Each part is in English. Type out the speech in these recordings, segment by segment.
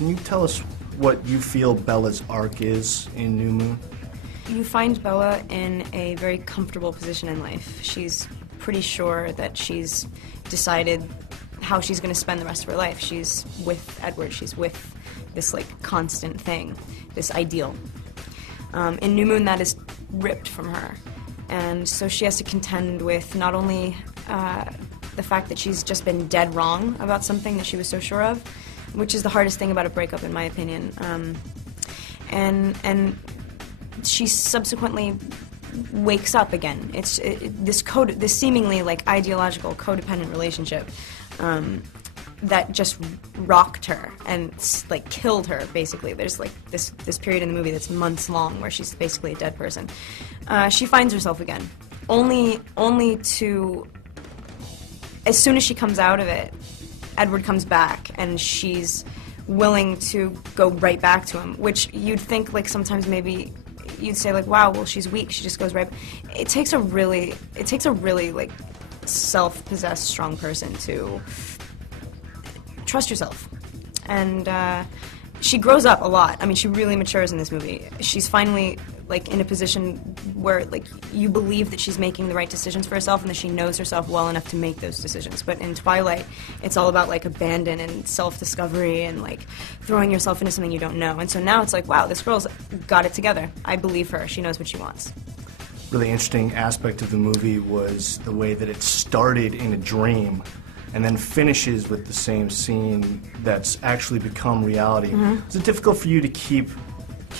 Can you tell us what you feel Bella's arc is in New Moon? You find Bella in a very comfortable position in life. She's pretty sure that she's decided how she's going to spend the rest of her life. She's with Edward. She's with this like constant thing, this ideal. In New Moon, that is ripped from her, and so she has to contend with not only the fact that she's just been dead wrong about something that she was so sure of, which is the hardest thing about a breakup, in my opinion, and she subsequently wakes up again. It's this seemingly like ideological codependent relationship that just rocked her and like killed her. Basically, there's like this period in the movie that's months long where she's basically a dead person. She finds herself again, only to, as soon as she comes out of it, Edward comes back and she's willing to go right back to him, which you'd think like sometimes maybe you'd say like, wow, well, she's weak, she just goes right. It takes a really like self-possessed, strong person to trust yourself. And she grows up a lot. I mean, she really matures in this movie. She's finally like in a position where like you believe that she's making the right decisions for herself and that she knows herself well enough to make those decisions. But in Twilight, it's all about like abandon and self-discovery and like throwing yourself into something you don't know. And so now it's like, wow, this girl's got it together. I believe her. She knows what she wants. Really interesting aspect of the movie was the way that it started in a dream and then finishes with the same scene that's actually become reality. Mm-hmm. Is it difficult for you to keep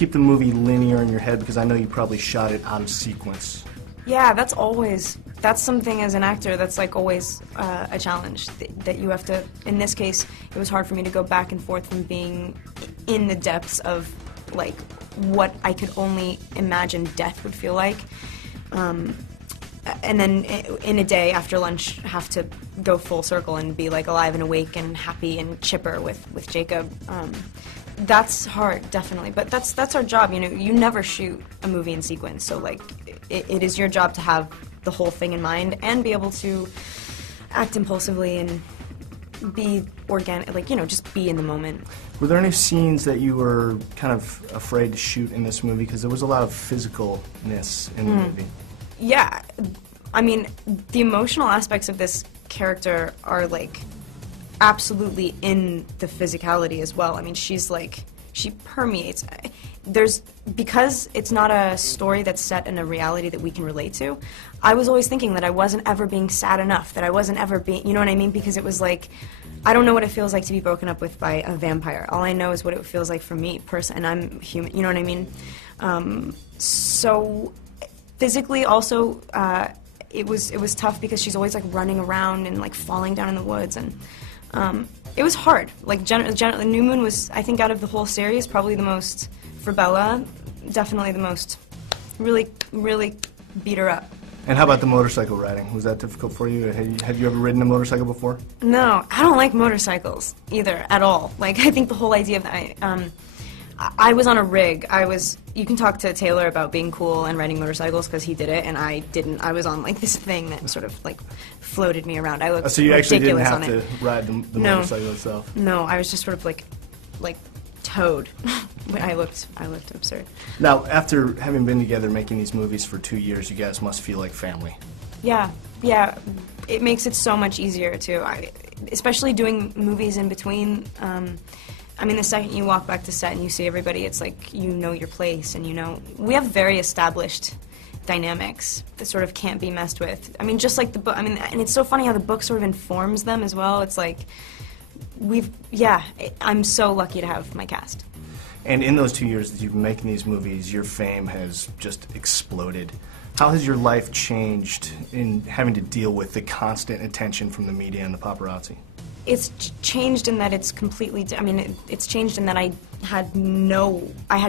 the movie linear in your head, because I know you probably shot it out of sequence? Yeah, that's something as an actor that's like always a challenge that you have to. In this case, it was hard for me to go back and forth from being in the depths of like what I could only imagine death would feel like, and then in a day after lunch have to go full circle and be like alive and awake and happy and chipper with Jacob. That's hard, definitely, but that's our job. You know, you never shoot a movie in sequence, so like it is your job to have the whole thing in mind and be able to act impulsively and be organic, like, you know, just be in the moment. Were there any scenes that you were kind of afraid to shoot in this movie, because there was a lot of physicalness in the movie? Yeah, I mean, the emotional aspects of this character are like absolutely in the physicality as well. I mean, she permeates. Because it's not a story that's set in a reality that we can relate to, I was always thinking that I wasn't ever being sad enough, that I wasn't ever being, you know what I mean? Because it was like, I don't know what it feels like to be broken up with by a vampire. All I know is what it feels like for me, and I'm human, you know what I mean? So physically also, it was tough because she's always like running around and like falling down in the woods, and it was hard. Like generally, New Moon was, I think, out of the whole series, probably the most, for Bella, definitely the most, really beat her up. And how about the motorcycle riding? Was that difficult for you? Had you ever ridden a motorcycle before? No, I don't like motorcycles either, at all. Like, I think the whole idea of that, I was on a rig. You can talk to Taylor about being cool and riding motorcycles because he did it, and I didn't. I was on like this thing that sort of like floated me around. I looked so you actually didn't ridiculous have on it. to ride the motorcycle itself? No, I was just sort of like towed. I looked absurd. Now, after having been together making these movies for 2 years, you guys must feel like family. Yeah. It makes it so much easier too. Especially doing movies in between. I mean, the second you walk back to set and you see everybody, it's like you know your place, and you know we have very established dynamics that sort of can't be messed with. I mean, just like the book. I mean, and it's so funny how the book sort of informs them as well. It's like I'm so lucky to have my cast. And in those 2 years that you've been making these movies, your fame has just exploded. How has your life changed in having to deal with the constant attention from the media and the paparazzi? It's changed in that it's completely, it's changed in that I had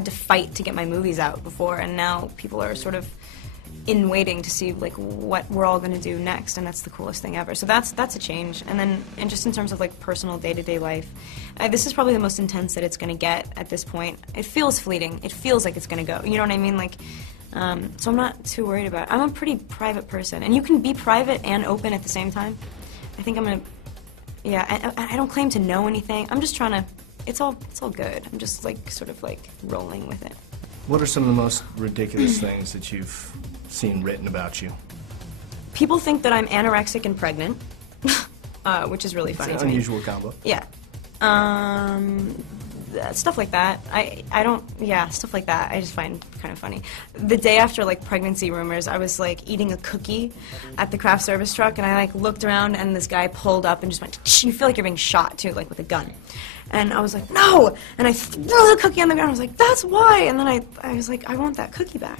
to fight to get my movies out before, and now people are sort of in waiting to see like what we're all going to do next, and that's the coolest thing ever. So that's a change. And then, and just in terms of like personal day-to-day life, this is probably the most intense that it's going to get at this point. It feels fleeting. It feels like it's going to go. You know what I mean? Like, so I'm not too worried about it. I'm a pretty private person, and you can be private and open at the same time. I think I'm going to, yeah, I don't claim to know anything. I'm just trying to it's all good. I'm just like sort of like rolling with it. What are some of the most ridiculous things that you've seen written about you? People think that I'm anorexic and pregnant, which is really funny It's to an me. unusual combo. Yeah. Stuff like that. Stuff like that I just find kind of funny. The day after, like, pregnancy rumors, I was, like, eating a cookie at the craft service truck, and I, like, looked around, and this guy pulled up and just went, "Shh," you feel like you're being shot, too, like, with a gun. And I was like, "No!" And I threw the cookie on the ground. I was like, "That's why!" And then I was like, "I want that cookie back."